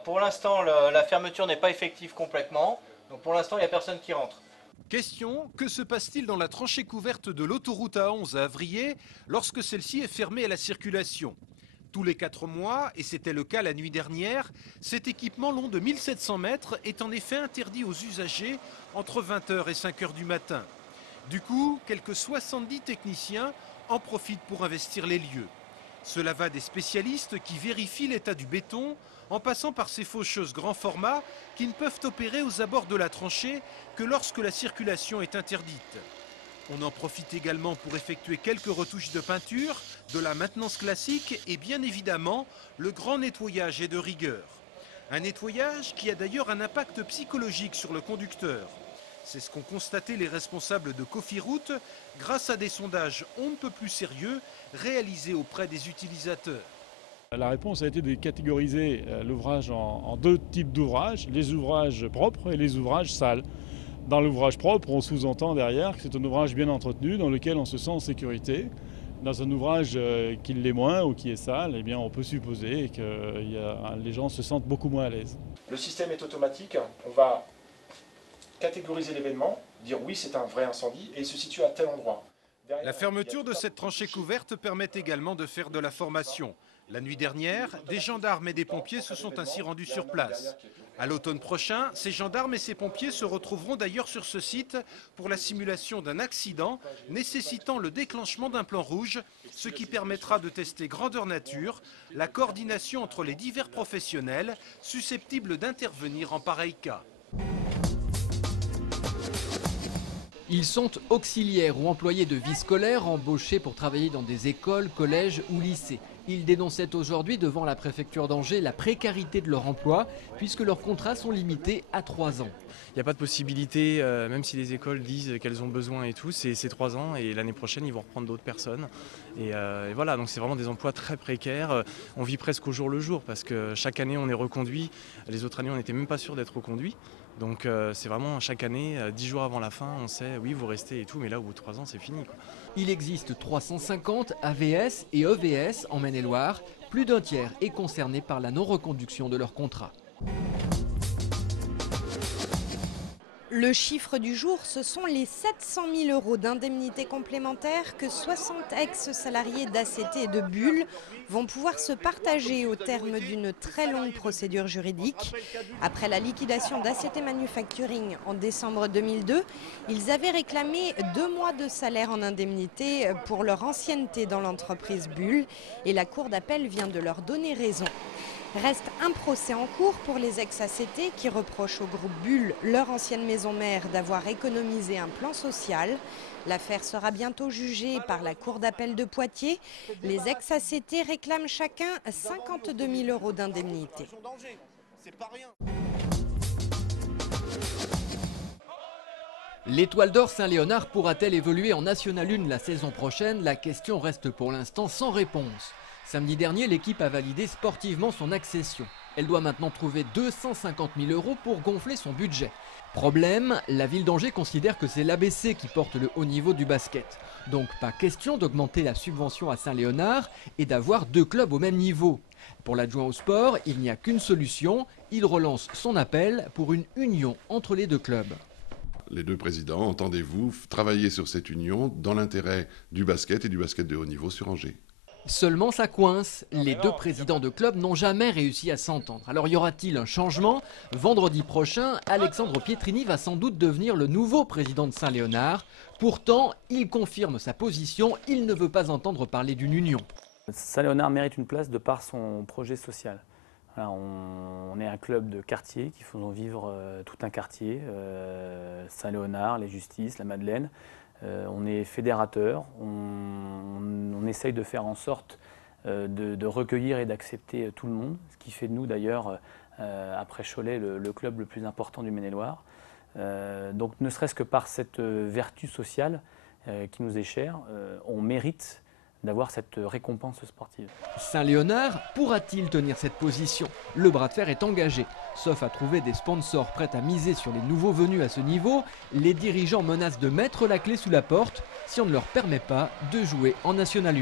Alors pour l'instant, la fermeture n'est pas effective complètement. Donc pour l'instant, il n'y a personne qui rentre. Question, que se passe-t-il dans la tranchée couverte de l'autoroute A11 à Avrier lorsque celle-ci est fermée à la circulation? Tous les 4 mois, et c'était le cas la nuit dernière, cet équipement long de 1700 mètres est en effet interdit aux usagers entre 20h et 5h du matin. Du coup, quelques 70 techniciens en profitent pour investir les lieux. Cela va des spécialistes qui vérifient l'état du béton, en passant par ces faucheuses grand format qui ne peuvent opérer aux abords de la tranchée que lorsque la circulation est interdite. On en profite également pour effectuer quelques retouches de peinture, de la maintenance classique et bien évidemment le grand nettoyage est de rigueur. Un nettoyage qui a d'ailleurs un impact psychologique sur le conducteur. C'est ce qu'ont constaté les responsables de Cofiroute grâce à des sondages on ne peut plus sérieux réalisés auprès des utilisateurs. La réponse a été de catégoriser l'ouvrage en deux types d'ouvrages, les ouvrages propres et les ouvrages sales. Dans l'ouvrage propre, on sous-entend derrière que c'est un ouvrage bien entretenu dans lequel on se sent en sécurité. Dans un ouvrage qui l'est moins ou qui est sale, eh bien, on peut supposer que les gens se sentent beaucoup moins à l'aise. Le système est automatique, on va catégoriser l'événement, dire oui c'est un vrai incendie et il se situe à tel endroit. Derrière, la fermeture de cette tranchée couverte permet également de faire de la formation. La nuit dernière, des gendarmes et des pompiers se sont ainsi rendus sur place. À l'automne prochain, ces gendarmes et ces pompiers se retrouveront d'ailleurs sur ce site pour la simulation d'un accident nécessitant le déclenchement d'un plan rouge, ce qui permettra de tester grandeur nature la coordination entre les divers professionnels susceptibles d'intervenir en pareil cas. Ils sont auxiliaires ou employés de vie scolaire embauchés pour travailler dans des écoles, collèges ou lycées. Ils dénonçaient aujourd'hui devant la préfecture d'Angers la précarité de leur emploi puisque leurs contrats sont limités à 3 ans. Il n'y a pas de possibilité, même si les écoles disent qu'elles ont besoin et tout, c'est 3 ans et l'année prochaine ils vont reprendre d'autres personnes. Et voilà, donc c'est vraiment des emplois très précaires. On vit presque au jour le jour parce que chaque année on est reconduit. Les autres années on n'était même pas sûr d'être reconduit. Donc c'est vraiment chaque année, 10 jours avant la fin, on sait oui vous restez et tout, mais là au bout de 3 ans c'est fini, quoi. Il existe 350 AVS et EVS en Maine-et-Loire. Plus d'un tiers est concerné par la non-reconduction de leur contrat. Le chiffre du jour, ce sont les 700 000 € d'indemnités complémentaires que 60 ex-salariés d'ACT et de Bull vont pouvoir se partager au terme d'une très longue procédure juridique. Après la liquidation d'ACT Manufacturing en décembre 2002, ils avaient réclamé 2 mois de salaire en indemnité pour leur ancienneté dans l'entreprise Bull et la Cour d'appel vient de leur donner raison. Reste un procès en cours pour les ex-ACT qui reprochent au groupe Bull, leur ancienne maison mère, d'avoir économisé un plan social. L'affaire sera bientôt jugée par la Cour d'appel de Poitiers. Les ex-ACT réclament chacun 52 000 € d'indemnité. L'Étoile d'Or Saint-Léonard pourra-t-elle évoluer en National 1 la saison prochaine? La question reste pour l'instant sans réponse. Samedi dernier, l'équipe a validé sportivement son accession. Elle doit maintenant trouver 250 000 € pour gonfler son budget. Problème, la ville d'Angers considère que c'est l'ABC qui porte le haut niveau du basket. Donc pas question d'augmenter la subvention à Saint-Léonard et d'avoir 2 clubs au même niveau. Pour l'adjoint au sport, il n'y a qu'une solution, il relance son appel pour une union entre les 2 clubs. Les 2 présidents, entendez-vous travailler sur cette union dans l'intérêt du basket et du basket de haut niveau sur Angers? Seulement ça coince, les 2 présidents de club n'ont jamais réussi à s'entendre. Alors y aura-t-il un changement? Vendredi prochain, Alexandre Pietrini va sans doute devenir le nouveau président de Saint-Léonard. Pourtant, il confirme sa position, il ne veut pas entendre parler d'une union. Saint-Léonard mérite une place de par son projet social. Voilà, on est un club de quartier qui faisons vivre tout un quartier, Saint-Léonard, les Justices, la Madeleine. On est fédérateur, on essaye de faire en sorte de recueillir et d'accepter tout le monde, ce qui fait de nous d'ailleurs, après Cholet, le club le plus important du Maine-et-Loire. Donc ne serait-ce que par cette vertu sociale qui nous est chère, on mérite d'avoir cette récompense sportive. Saint-Léonard pourra-t-il tenir cette position? Le bras de fer est engagé. Sauf à trouver des sponsors prêts à miser sur les nouveaux venus à ce niveau, les dirigeants menacent de mettre la clé sous la porte si on ne leur permet pas de jouer en National 1.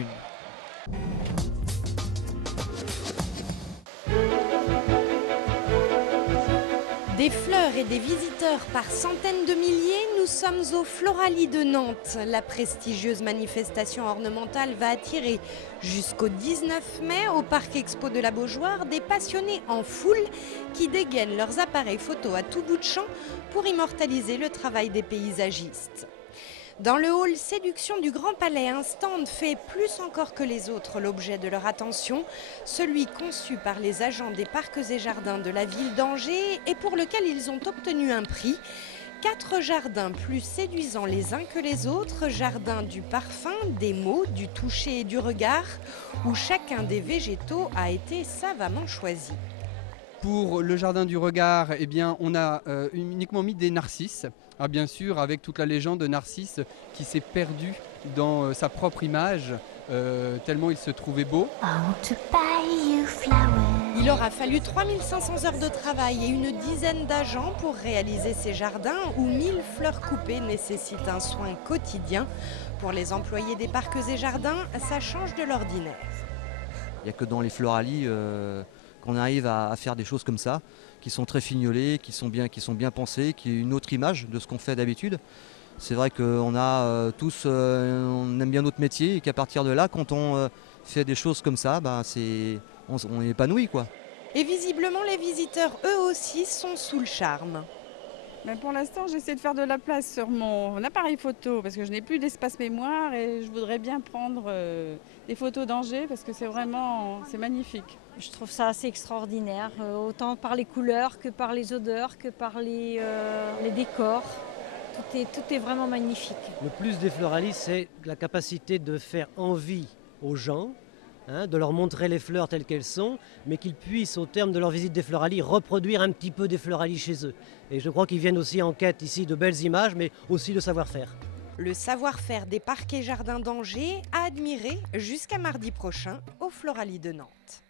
Des fleurs et des visiteurs par centaines de milliers, nous sommes au Floralie de Nantes. La prestigieuse manifestation ornementale va attirer jusqu'au 19 mai au Parc Expo de la Beaujoire des passionnés en foule qui dégainent leurs appareils photo à tout bout de champ pour immortaliser le travail des paysagistes. Dans le hall séduction du Grand Palais, un stand fait plus encore que les autres l'objet de leur attention, celui conçu par les agents des parcs et jardins de la ville d'Angers et pour lequel ils ont obtenu un prix. 4 jardins plus séduisants les uns que les autres, jardins du parfum, des mots, du toucher et du regard, où chacun des végétaux a été savamment choisi. Pour le jardin du regard, eh bien, on a uniquement mis des narcisses. Ah, bien sûr, avec toute la légende de Narcisse qui s'est perdu dans sa propre image, tellement il se trouvait beau. Il aura fallu 3500 heures de travail et une dizaine d'agents pour réaliser ces jardins où 1000 fleurs coupées nécessitent un soin quotidien. Pour les employés des parcs et jardins, ça change de l'ordinaire. Il n'y a que dans les Floralies qu'on arrive à faire des choses comme ça, qui sont très fignolées, qui sont bien pensées, qui est une autre image de ce qu'on fait d'habitude. C'est vrai qu'on a tous, on aime bien notre métier et qu'à partir de là, quand on fait des choses comme ça, on est épanoui, quoi. Et visiblement, les visiteurs, eux aussi, sont sous le charme. Mais pour l'instant, j'essaie de faire de la place sur mon appareil photo parce que je n'ai plus d'espace mémoire et je voudrais bien prendre des photos d'Angers parce que c'est magnifique. Je trouve ça assez extraordinaire, autant par les couleurs que par les odeurs, que par les décors. Tout est vraiment magnifique. Le plus des Floralies, c'est la capacité de faire envie aux gens, de leur montrer les fleurs telles qu'elles sont, mais qu'ils puissent, au terme de leur visite des Floralies, reproduire un petit peu des Floralies chez eux. Et je crois qu'ils viennent aussi en quête ici de belles images, mais aussi de savoir-faire. Le savoir-faire des parcs et jardins d'Angers à admirer jusqu'à mardi prochain au Floralie de Nantes.